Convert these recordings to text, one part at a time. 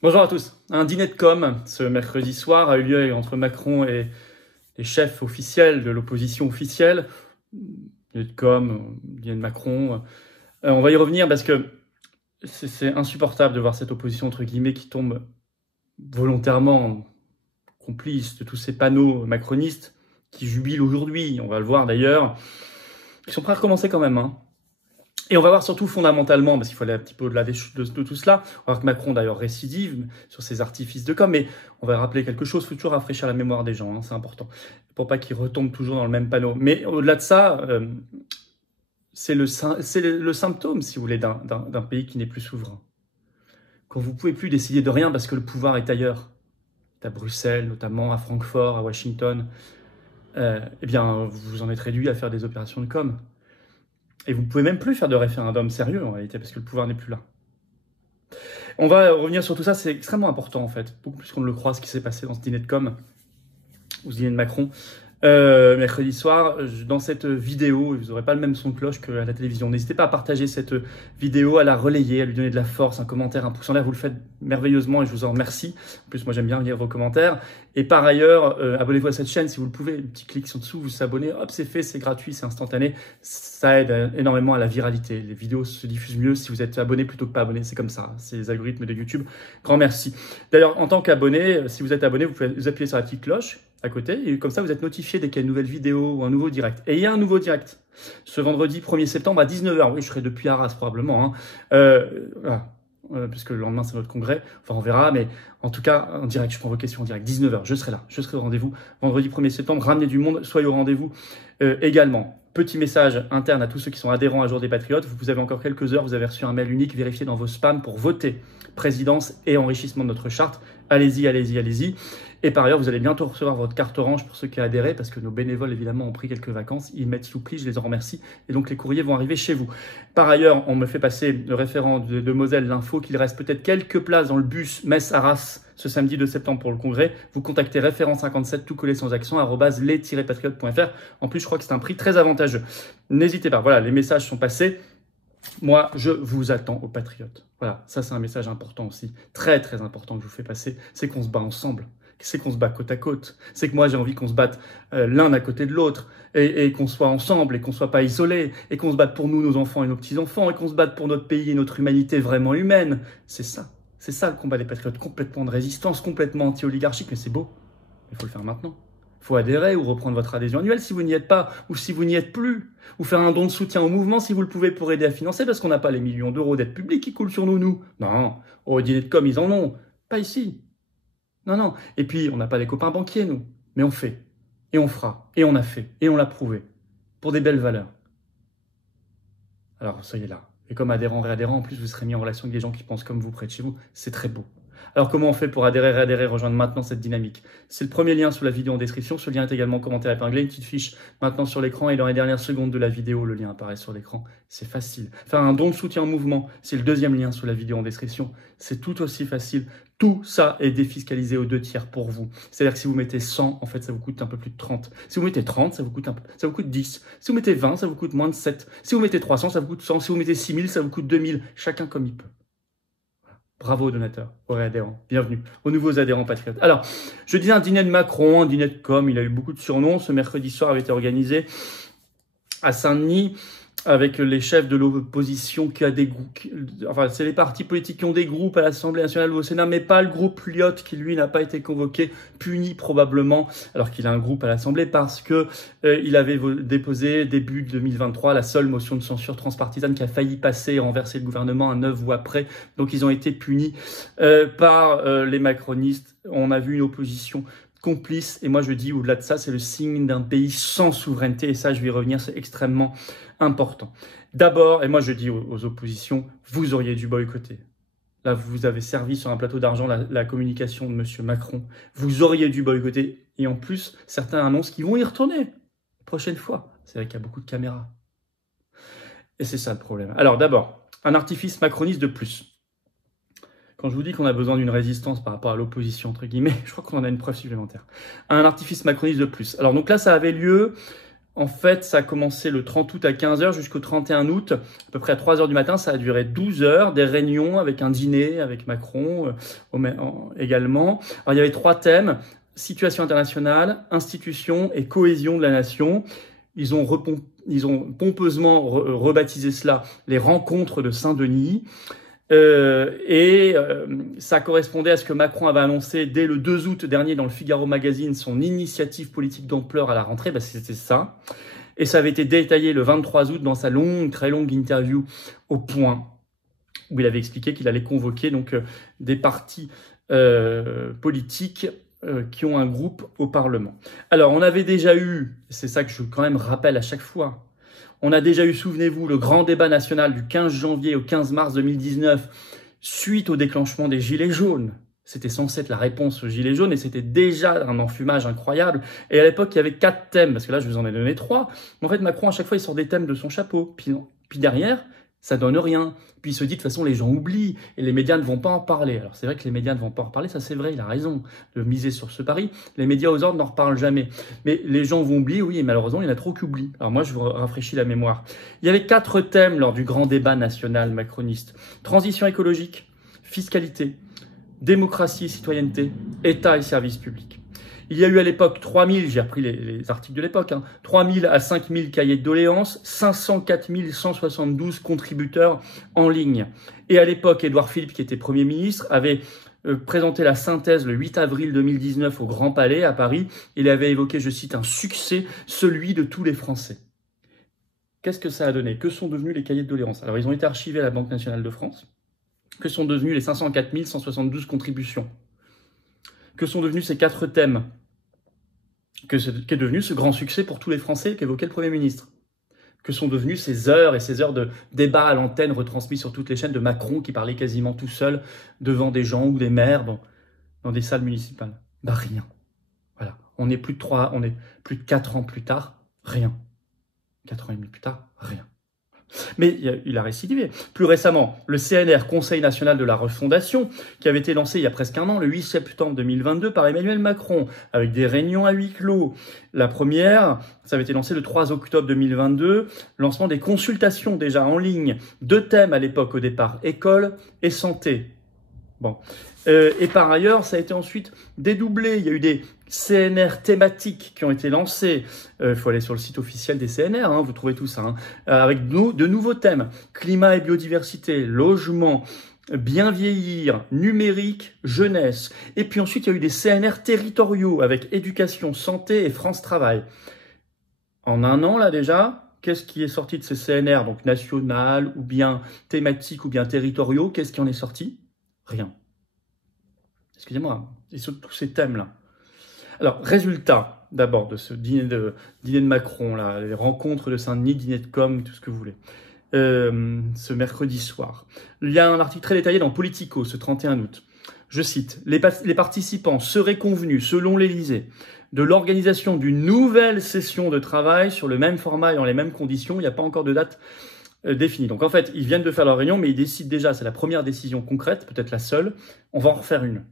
Bonjour à tous. Un dîner de com ce mercredi soir a eu lieu entre Macron et les chefs officiels de l'opposition officielle. Dîner de com, dîner de Macron. On va y revenir parce que c'est insupportable de voir cette opposition entre guillemets qui tombe volontairement complice de tous ces panneaux macronistes qui jubilent aujourd'hui. On va le voir d'ailleurs. Ils sont prêts à recommencer quand même, hein. Et on va voir surtout fondamentalement, parce qu'il faut aller un petit peu au-delà de tout cela, on va voir que Macron d'ailleurs récidive sur ses artifices de com, mais on va rappeler quelque chose, il faut toujours rafraîchir la mémoire des gens, hein, c'est important, pour pas qu'ils retombent toujours dans le même panneau. Mais au-delà de ça, c'est le symptôme, si vous voulez, d'un pays qui n'est plus souverain. Quand vous pouvez plus décider de rien parce que le pouvoir est ailleurs, à Bruxelles notamment, à Francfort, à Washington, eh bien vous en êtes réduit à faire des opérations de com. Et vous ne pouvez même plus faire de référendum sérieux en réalité, parce que le pouvoir n'est plus là. On va revenir sur tout ça, c'est extrêmement important en fait, beaucoup plus qu'on ne le croit ce qui s'est passé dans ce dîner de com, ou ce dîner de Macron. Mercredi soir, dans cette vidéo, vous n'aurez pas le même son de cloche qu'à la télévision. N'hésitez pas à partager cette vidéo, à la relayer, à lui donner de la force, un commentaire, un pouce en l'air. Vous le faites merveilleusement et je vous en remercie. En plus, moi, j'aime bien lire vos commentaires. Et par ailleurs, abonnez-vous à cette chaîne si vous le pouvez. Un petit clic en dessous, vous abonnez. Hop, c'est fait, c'est gratuit, c'est instantané. Ça aide énormément à la viralité. Les vidéos se diffusent mieux si vous êtes abonné plutôt que pas abonné. C'est comme ça. C'est les algorithmes de YouTube. Grand merci. D'ailleurs, en tant qu'abonné, si vous êtes abonné, vous pouvez vous appuyer sur la petite cloche à côté, et comme ça vous êtes notifié dès qu'il y a une nouvelle vidéo ou un nouveau direct. Et il y a un nouveau direct, ce vendredi 1er septembre à 19h, oui je serai depuis Arras probablement, voilà. Puisque le lendemain c'est notre congrès, enfin on verra, mais en tout cas en direct, je prends vos questions en direct, 19h, je serai là, je serai au rendez-vous, vendredi 1er septembre, ramenez du monde, soyez au rendez-vous également. Petit message interne à tous ceux qui sont adhérents à Jour des Patriotes, vous avez encore quelques heures, vous avez reçu un mail unique, vérifié dans vos spams pour voter présidence et enrichissement de notre charte, allez-y, allez-y, allez-y. Et par ailleurs, vous allez bientôt recevoir votre carte orange pour ceux qui adhèrent, parce que nos bénévoles, évidemment, ont pris quelques vacances. Ils mettent sous pli, je les en remercie. Et donc, les courriers vont arriver chez vous. Par ailleurs, on me fait passer le référent de Moselle l'info qu'il reste peut-être quelques places dans le bus Metz-Arras ce samedi 2 septembre pour le congrès. Vous contactez référent 57, tout collé sans accent, @les-patriotes.fr. En plus, je crois que c'est un prix très avantageux. N'hésitez pas. Voilà, les messages sont passés. Moi, je vous attends aux Patriotes. Voilà, ça c'est un message important aussi, très très important que je vous fais passer, c'est qu'on se bat ensemble, c'est qu'on se bat côte à côte, c'est que moi j'ai envie qu'on se batte l'un à côté de l'autre, et qu'on soit ensemble, et qu'on soit pas isolés, et qu'on se batte pour nous, nos enfants et nos petits-enfants, et qu'on se batte pour notre pays et notre humanité vraiment humaine. C'est ça le combat des Patriotes, complètement de résistance, complètement anti-oligarchique, mais c'est beau, il faut le faire maintenant. Il faut adhérer ou reprendre votre adhésion annuelle si vous n'y êtes pas, ou si vous n'y êtes plus, ou faire un don de soutien au mouvement si vous le pouvez pour aider à financer, parce qu'on n'a pas les millions d'euros d'aide publique qui coulent sur nous. Non, au dîner de com, ils en ont. Pas ici. Non, non. Et puis, on n'a pas des copains banquiers, nous. Mais on fait. Et on fera. Et on a fait. Et on l'a prouvé. Pour des belles valeurs. Alors, soyez là. Et comme adhérent, réadhérent, en plus, vous serez mis en relation avec des gens qui pensent comme vous près de chez vous. C'est très beau. Alors comment on fait pour adhérer, réadhérer, rejoindre maintenant cette dynamique? C'est le premier lien sous la vidéo en description. Ce lien est également commenté, épinglé, une petite fiche maintenant sur l'écran et dans les dernières secondes de la vidéo, le lien apparaît sur l'écran. C'est facile. Faire un don de soutien au mouvement, c'est le deuxième lien sous la vidéo en description. C'est tout aussi facile. Tout ça est défiscalisé aux 2/3 pour vous. C'est-à-dire que si vous mettez 100, en fait, ça vous coûte un peu plus de 30. Si vous mettez 30, ça vous coûte 10. Si vous mettez 20, ça vous coûte moins de 7. Si vous mettez 300, ça vous coûte 100. Si vous mettez 6000, ça vous coûte 2000. Chacun comme il peut. Bravo aux donateurs, aux réadhérents, bienvenue, aux nouveaux adhérents patriotes. Alors, je disais un dîner de Macron, un dîner de com, il a eu beaucoup de surnoms. Ce mercredi soir avait été organisé à Saint-Denis avec les chefs de l'opposition qui a des groupes, enfin c'est les partis politiques qui ont des groupes à l'Assemblée nationale ou au Sénat, mais pas le groupe Lyot qui lui n'a pas été convoqué, puni probablement, alors qu'il a un groupe à l'Assemblée parce que il avait déposé début 2023 la seule motion de censure transpartisane qui a failli passer et renverser le gouvernement 9 mois après. Donc ils ont été punis par les macronistes. On a vu une opposition complice, et moi je dis au-delà de ça, c'est le signe d'un pays sans souveraineté, et ça je vais y revenir, c'est extrêmement important. D'abord, et moi je dis aux oppositions, vous auriez dû boycotter. Là, vous avez servi sur un plateau d'argent la communication de M. Macron. Vous auriez dû boycotter, et en plus, certains annoncent qu'ils vont y retourner la prochaine fois. C'est vrai qu'il y a beaucoup de caméras. Et c'est ça le problème. Alors d'abord, un artifice macroniste de plus. Quand je vous dis qu'on a besoin d'une résistance par rapport à l'opposition, entre guillemets, je crois qu'on en a une preuve supplémentaire. Un artifice macroniste de plus. Alors donc là, ça avait lieu En fait, ça a commencé le 30 août à 15 h jusqu'au 31 août, à peu près à 3 h du matin. Ça a duré 12 heures, des réunions avec un dîner avec Macron également. Alors, il y avait 3 thèmes: situation internationale, institutions et cohésion de la nation. Ils ont pompeusement rebaptisé cela les rencontres de Saint-Denis. Ça correspondait à ce que Macron avait annoncé dès le 2 août dernier dans le Figaro Magazine, son initiative politique d'ampleur à la rentrée. C'était ça. Et ça avait été détaillé le 23 août dans sa très longue interview au Point, où il avait expliqué qu'il allait convoquer des partis politiques qui ont un groupe au Parlement. Alors, on avait déjà eu, c'est ça que je quand même rappelle à chaque fois, on a déjà eu, souvenez-vous, le grand débat national du 15 janvier au 15 mars 2019, suite au déclenchement des Gilets jaunes. C'était censé être la réponse aux Gilets jaunes et c'était déjà un enfumage incroyable. Et à l'époque, il y avait 4 thèmes, parce que là, je vous en ai donné 3. Mais en fait, Macron, à chaque fois, il sort des thèmes de son chapeau. Puis derrière, ça donne rien. Puis il se dit, de toute façon, les gens oublient et les médias ne vont pas en parler. Alors c'est vrai que les médias ne vont pas en parler, ça c'est vrai, il a raison de miser sur ce pari. Les médias aux ordres n'en reparlent jamais. Mais les gens vont oublier, oui, et malheureusement, il y en a trop qui oublient. Alors moi, je vous rafraîchis la mémoire. Il y avait 4 thèmes lors du grand débat national macroniste: transition écologique, fiscalité, démocratie et citoyenneté, État et services publics. Il y a eu à l'époque 3000, j'ai repris les articles de l'époque, 3000 à 5000 cahiers de doléances, 504 172 contributeurs en ligne. Et à l'époque, Édouard Philippe, qui était Premier ministre, avait présenté la synthèse le 8 avril 2019 au Grand Palais à Paris. Il avait évoqué, je cite, un succès, celui de tous les Français. Qu'est-ce que ça a donné? Que sont devenus les cahiers de doléances? Alors, ils ont été archivés à la Banque nationale de France. Que sont devenus les 504 172 contributions? Que sont devenus ces 4 thèmes? Qu'est devenu ce grand succès pour tous les Français qu'évoquait le Premier ministre? Que sont devenues ces heures et ces heures de débat à l'antenne retransmis sur toutes les chaînes de Macron qui parlait quasiment tout seul devant des gens ou des maires dans des salles municipales? Rien. Voilà. On est plus de 4 ans plus tard, rien. 4 ans et demi plus tard, rien. Mais il a récidivé. Plus récemment, le CNR, Conseil national de la refondation, qui avait été lancé il y a presque un an, le 8 septembre 2022, par Emmanuel Macron, avec des réunions à huis clos. La première, ça avait été lancé le 3 octobre 2022, lancement des consultations déjà en ligne. 2 thèmes à l'époque au départ, école et santé. Bon. Et par ailleurs, ça a été ensuite dédoublé. Il y a eu des CNR thématiques qui ont été lancés. Il faut aller sur le site officiel des CNR, vous trouvez tout ça, avec de nouveaux thèmes: climat et biodiversité, logement, bien vieillir, numérique, jeunesse. Et puis ensuite, il y a eu des CNR territoriaux avec éducation, santé et France Travail. En un an, là déjà, qu'est-ce qui est sorti de ces CNR, donc national, ou bien thématiques, ou bien territoriaux? Qu'est-ce qui en est sorti? Rien. Excusez-moi, et sur tous ces thèmes-là. Alors, résultat, d'abord, de ce dîner de Macron, là, les rencontres de Saint-Denis, dîner de com, tout ce que vous voulez, ce mercredi soir. Il y a un article très détaillé dans Politico, ce 31 août. Je cite, les participants seraient convenus, selon l'Élysée, de l'organisation d'une nouvelle session de travail sur le même format et dans les mêmes conditions. Il n'y a pas encore de date définie. Donc en fait, ils viennent de faire leur réunion, mais ils décident déjà, c'est la première décision concrète, peut-être la seule, on va en refaire une.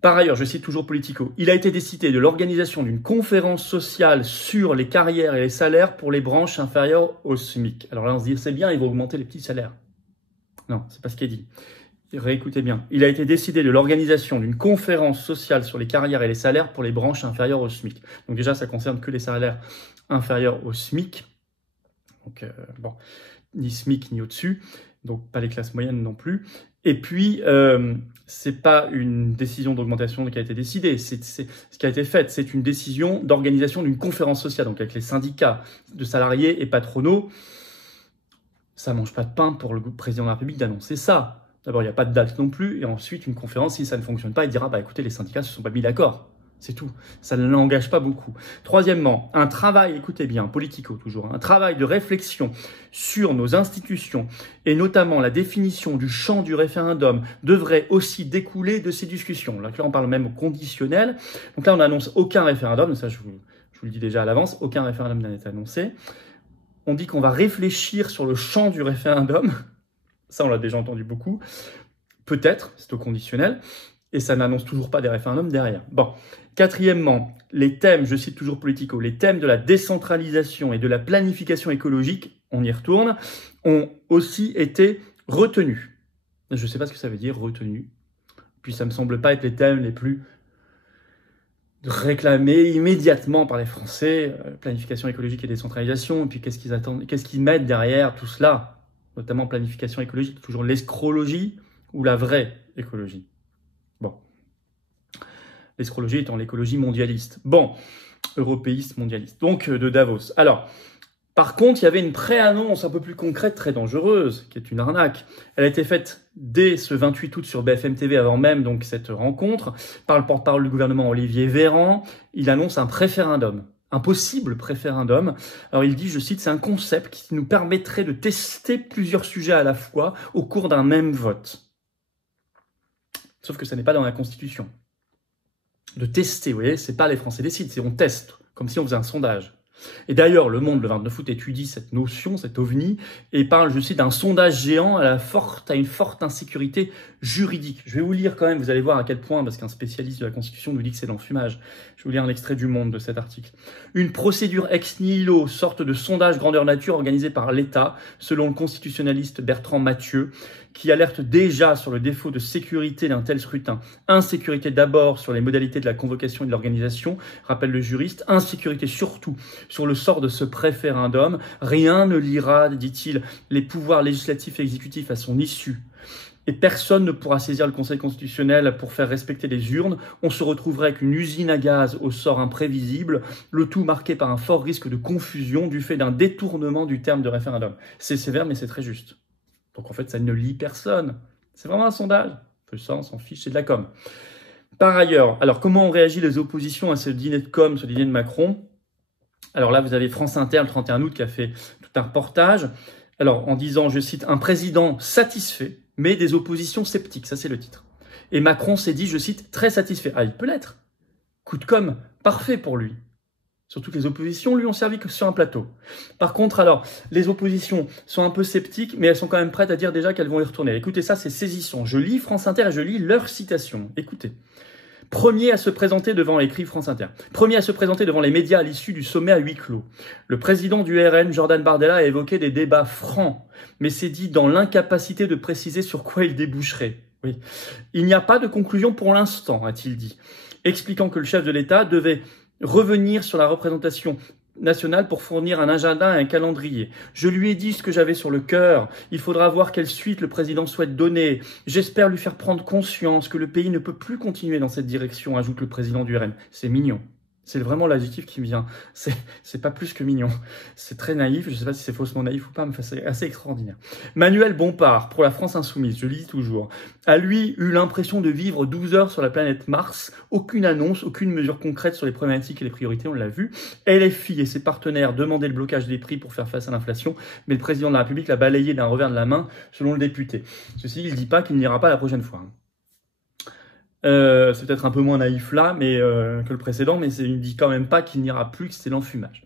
Par ailleurs, je cite toujours Politico, il a été décidé de l'organisation d'une conférence sociale sur les carrières et les salaires pour les branches inférieures au SMIC. Alors là, on se dit, c'est bien, ils vont augmenter les petits salaires. Non, c'est pas ce qui est dit. Réécoutez bien. Il a été décidé de l'organisation d'une conférence sociale sur les carrières et les salaires pour les branches inférieures au SMIC. Donc déjà, ça concerne que les salaires inférieurs au SMIC. Donc, ni SMIC ni au-dessus. Donc, pas les classes moyennes non plus. Et puis, c'est pas une décision d'augmentation qui a été décidée. Ce qui a été fait, c'est une décision d'organisation d'une conférence sociale, donc avec les syndicats de salariés et patronaux. Ça mange pas de pain pour le président de la République d'annoncer ça. D'abord, il n'y a pas de date non plus. Et ensuite, une conférence, si ça ne fonctionne pas, il dira, écoutez, les syndicats ne se sont pas mis d'accord. C'est tout. Ça ne l'engage pas beaucoup. Troisièmement, un travail, écoutez bien, Politico toujours, un travail de réflexion sur nos institutions et notamment la définition du champ du référendum devrait aussi découler de ces discussions. Là, on parle même au conditionnel. Donc là, on n'annonce aucun référendum. Ça, je vous le dis déjà à l'avance, aucun référendum n'a été annoncé. On dit qu'on va réfléchir sur le champ du référendum. Ça, on l'a déjà entendu beaucoup. Peut-être, c'est au conditionnel. Et ça n'annonce toujours pas des référendums derrière. Bon. Quatrièmement, les thèmes, je cite toujours Politico, les thèmes de la décentralisation et de la planification écologique, on y retourne, ont aussi été retenus. Je ne sais pas ce que ça veut dire, retenus. Puis ça ne me semble pas être les thèmes les plus réclamés immédiatement par les Français, planification écologique et décentralisation, et puis qu'est-ce qu'ils attendent, qu'est-ce qu'ils mettent derrière tout cela, notamment planification écologique, toujours l'escrologie ou la vraie écologie. Bon. L'escrologie étant l'écologie mondialiste. Bon, européiste, mondialiste. Donc, de Davos. Alors, par contre, il y avait une pré-annonce un peu plus concrète, très dangereuse, qui est une arnaque. Elle a été faite dès ce 28 août sur BFM TV, avant même donc cette rencontre, par le porte-parole du gouvernement Olivier Véran. Il annonce un préférendum, un possible préférendum. Alors il dit, je cite, c'est un concept qui nous permettrait de tester plusieurs sujets à la fois au cours d'un même vote. Sauf que ça n'est pas dans la Constitution. De tester, vous voyez, c'est pas les Français décident, c'est on teste, comme si on faisait un sondage. Et d'ailleurs, Le Monde, le 29 août, étudie cette notion, cet ovni, et parle, je cite, d'un sondage géant à une forte insécurité juridique. Je vais vous lire quand même, vous allez voir à quel point, parce qu'un spécialiste de la Constitution nous dit que c'est l'enfumage. Je vais vous lire un extrait du Monde de cet article. Une procédure ex nihilo, sorte de sondage grandeur nature organisé par l'État, selon le constitutionnaliste Bertrand Mathieu, qui alerte déjà sur le défaut de sécurité d'un tel scrutin. Insécurité d'abord sur les modalités de la convocation et de l'organisation, rappelle le juriste. Insécurité surtout sur le sort de ce préférendum. Rien ne liera, dit-il, les pouvoirs législatifs et exécutifs à son issue. Et personne ne pourra saisir le Conseil constitutionnel pour faire respecter les urnes. On se retrouverait avec une usine à gaz au sort imprévisible, le tout marqué par un fort risque de confusion du fait d'un détournement du terme de référendum. C'est sévère, mais c'est très juste. Donc en fait, ça ne lie personne. C'est vraiment un sondage. Ça, on s'en fiche, c'est de la com. Par ailleurs, alors comment ont réagi les oppositions à ce dîner de com, ce dîner de Macron? Alors là, vous avez France Inter, le 31 août, qui a fait tout un reportage. Alors, en disant, je cite, un président satisfait, mais des oppositions sceptiques. Ça, c'est le titre. Et Macron s'est dit, je cite, très satisfait. Ah, il peut l'être. Coup de com, parfait pour lui. Surtout que les oppositions lui ont servi que sur un plateau. Par contre, alors, les oppositions sont un peu sceptiques, mais elles sont quand même prêtes à dire déjà qu'elles vont y retourner. Écoutez ça, c'est saisissant. Je lis France Inter et je lis leur citation. Écoutez. Premier à se présenter devant, écrit France Inter, premier à se présenter devant les médias à l'issue du sommet à huis clos. Le président du RN, Jordan Bardella, a évoqué des débats francs, mais s'est dit dans l'incapacité de préciser sur quoi il déboucherait. Oui. Il n'y a pas de conclusion pour l'instant, a-t-il dit, expliquant que le chef de l'État devait revenir sur la représentation nationale pour fournir un agenda et un calendrier. Je lui ai dit ce que j'avais sur le cœur. Il faudra voir quelle suite le président souhaite donner. J'espère lui faire prendre conscience que le pays ne peut plus continuer dans cette direction, ajoute le président du RN. C'est mignon. C'est vraiment l'adjectif qui me vient. C'est pas plus que mignon. C'est très naïf. Je sais pas si c'est faussement naïf ou pas, mais c'est assez extraordinaire. Manuel Bompard, pour la France Insoumise, je lis toujours, a lui eu l'impression de vivre 12 heures sur la planète Mars. Aucune annonce, aucune mesure concrète sur les problématiques et les priorités, on l'a vu. LFI et ses partenaires demandaient le blocage des prix pour faire face à l'inflation, mais le président de la République l'a balayé d'un revers de la main, selon le député. Ceci, il dit pas qu'il n'ira pas la prochaine fois. C'est peut-être un peu moins naïf là que le précédent, mais il ne dit quand même pas qu'il n'ira plus, que c'est l'enfumage.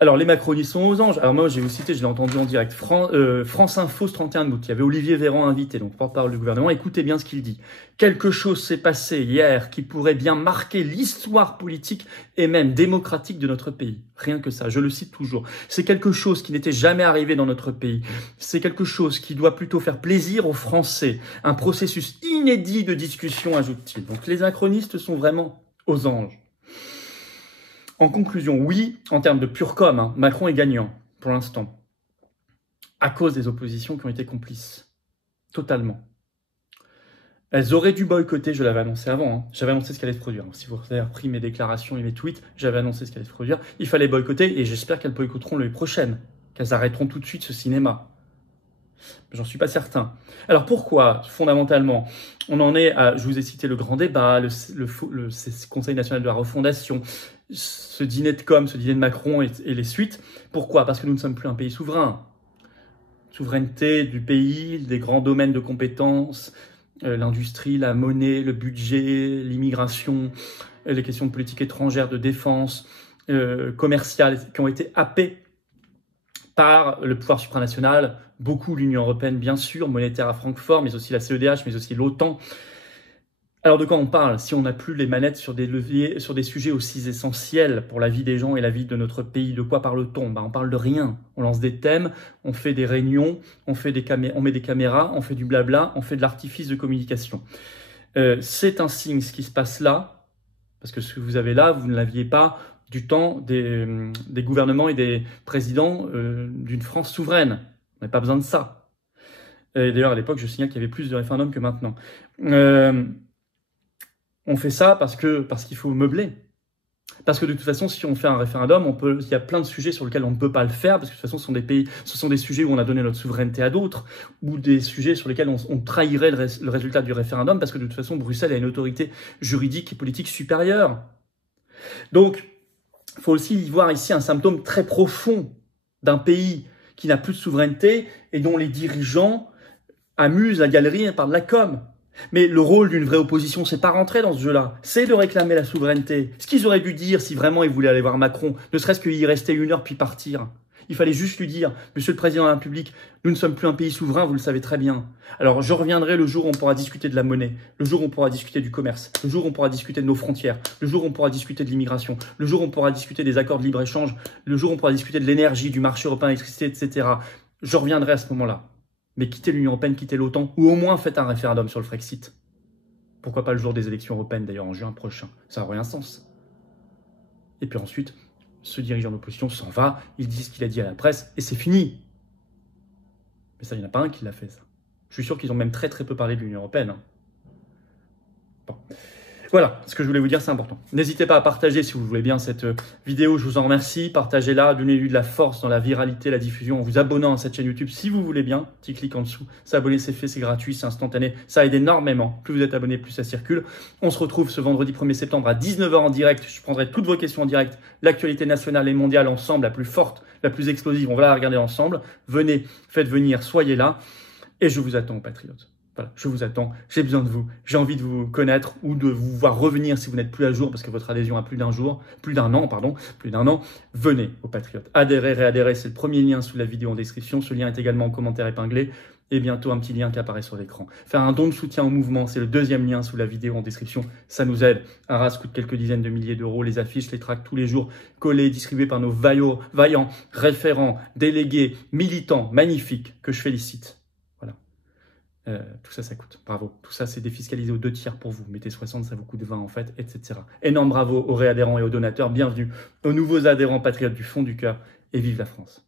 Alors, les macronistes sont aux anges. Alors moi, je vais vous citer, je l'ai entendu en direct, France Info, ce 31 août. Il y avait Olivier Véran invité, donc porte-parole du gouvernement. Écoutez bien ce qu'il dit. Quelque chose s'est passé hier qui pourrait bien marquer l'histoire politique et même démocratique de notre pays. Rien que ça, je le cite toujours. C'est quelque chose qui n'était jamais arrivé dans notre pays. C'est quelque chose qui doit plutôt faire plaisir aux Français. Un processus inédit de discussion, ajoute-t-il. Donc les macronistes sont vraiment aux anges. En conclusion, oui, en termes de pure com, Macron est gagnant, pour l'instant, à cause des oppositions qui ont été complices, totalement. Elles auraient dû boycotter, je l'avais annoncé avant, j'avais annoncé ce qui allait se produire. Si vous avez repris mes déclarations et mes tweets, j'avais annoncé ce qui allait se produire. Il fallait boycotter, et j'espère qu'elles boycotteront l'année prochaine, qu'elles arrêteront tout de suite ce cinéma. J'en suis pas certain. Alors pourquoi, fondamentalement, on en est à, je vous ai cité le grand débat, le Conseil national de la refondation, ce dîner de com, ce dîner de Macron et les suites. Pourquoi? Parce que nous ne sommes plus un pays souverain. Souveraineté du pays, des grands domaines de compétences, l'industrie, la monnaie, le budget, l'immigration, les questions de politique étrangère, de défense, commerciale, qui ont été happées par le pouvoir supranational, beaucoup l'Union européenne bien sûr, monétaire à Francfort, mais aussi la CEDH, mais aussi l'OTAN. Alors de quoi on parle si on n'a plus les manettes sur des leviers, sur des sujets aussi essentiels pour la vie des gens et la vie de notre pays? De quoi parle-t-on? On parle de rien. On lance des thèmes, on fait des réunions, on met des caméras, on fait du blabla, on fait de l'artifice de communication. C'est un signe ce qui se passe là, parce que ce que vous avez là, vous ne l'aviez pas du temps des gouvernements et des présidents d'une France souveraine. On n'a pas besoin de ça. D'ailleurs, à l'époque, je signale qu'il y avait plus de référendums que maintenant. On fait ça parce qu'il faut meubler. Parce que de toute façon, si on fait un référendum, il y a plein de sujets sur lesquels on ne peut pas le faire, parce que de toute façon, ce sont des sujets où on a donné notre souveraineté à d'autres, ou des sujets sur lesquels on trahirait le résultat du référendum, parce que de toute façon, Bruxelles a une autorité juridique et politique supérieure. Donc, il faut aussi y voir ici un symptôme très profond d'un pays qui n'a plus de souveraineté et dont les dirigeants amusent la galerie par de la com'. Mais le rôle d'une vraie opposition, c'est pas rentrer dans ce jeu-là. C'est de réclamer la souveraineté. Ce qu'ils auraient dû dire si vraiment ils voulaient aller voir Macron, ne serait-ce qu'il y restait 1 heure puis partir. Il fallait juste lui dire, Monsieur le Président de la République, nous ne sommes plus un pays souverain, vous le savez très bien. Alors je reviendrai le jour où on pourra discuter de la monnaie, le jour où on pourra discuter du commerce, le jour où on pourra discuter de nos frontières, le jour où on pourra discuter de l'immigration, le jour où on pourra discuter des accords de libre-échange, le jour où on pourra discuter de l'énergie, du marché européen d'électricité, etc. Je reviendrai à ce moment-là. Mais quittez l'Union européenne, quittez l'OTAN, ou au moins faites un référendum sur le Frexit. Pourquoi pas le jour des élections européennes, d'ailleurs, en juin prochain. Ça n'aurait rien sens. Et puis ensuite, ce dirigeant d'opposition s'en va, il dit ce qu'il a dit à la presse, et c'est fini. Mais ça, il n'y en a pas un qui l'a fait, ça. Je suis sûr qu'ils ont même très peu parlé de l'Union européenne. Bon. Voilà, ce que je voulais vous dire, c'est important. N'hésitez pas à partager si vous voulez bien cette vidéo, je vous en remercie. Partagez-la, donnez-lui de la force dans la viralité, la diffusion, en vous abonnant à cette chaîne YouTube si vous voulez bien. Petit clic en dessous, s'abonner, c'est fait, c'est gratuit, c'est instantané, ça aide énormément. Plus vous êtes abonné, plus ça circule. On se retrouve ce vendredi 1er septembre à 19 h en direct. Je prendrai toutes vos questions en direct. L'actualité nationale et mondiale ensemble, la plus forte, la plus explosive, on va la regarder ensemble. Venez, faites venir, soyez là. Et je vous attends aux Patriotes. Voilà, je vous attends, j'ai besoin de vous, j'ai envie de vous connaître ou de vous voir revenir si vous n'êtes plus à jour parce que votre adhésion a plus d'un an, venez aux Patriotes. Adhérez, réadhérez, c'est le premier lien sous la vidéo en description, ce lien est également en commentaire épinglé et bientôt un petit lien qui apparaît sur l'écran. Faire un don de soutien au mouvement, c'est le deuxième lien sous la vidéo en description, ça nous aide. Arras coûte quelques dizaines de milliers d'euros, les affiches, les tracts tous les jours, collés, distribués par nos vaillants référents, délégués, militants, magnifiques, que je félicite. Tout ça, ça coûte. Bravo. Tout ça, c'est défiscalisé aux 2/3 pour vous. Mettez 60, ça vous coûte 20 en fait, etc. Énorme bravo aux réadhérents et aux donateurs. Bienvenue aux nouveaux adhérents patriotes du fond du cœur et vive la France.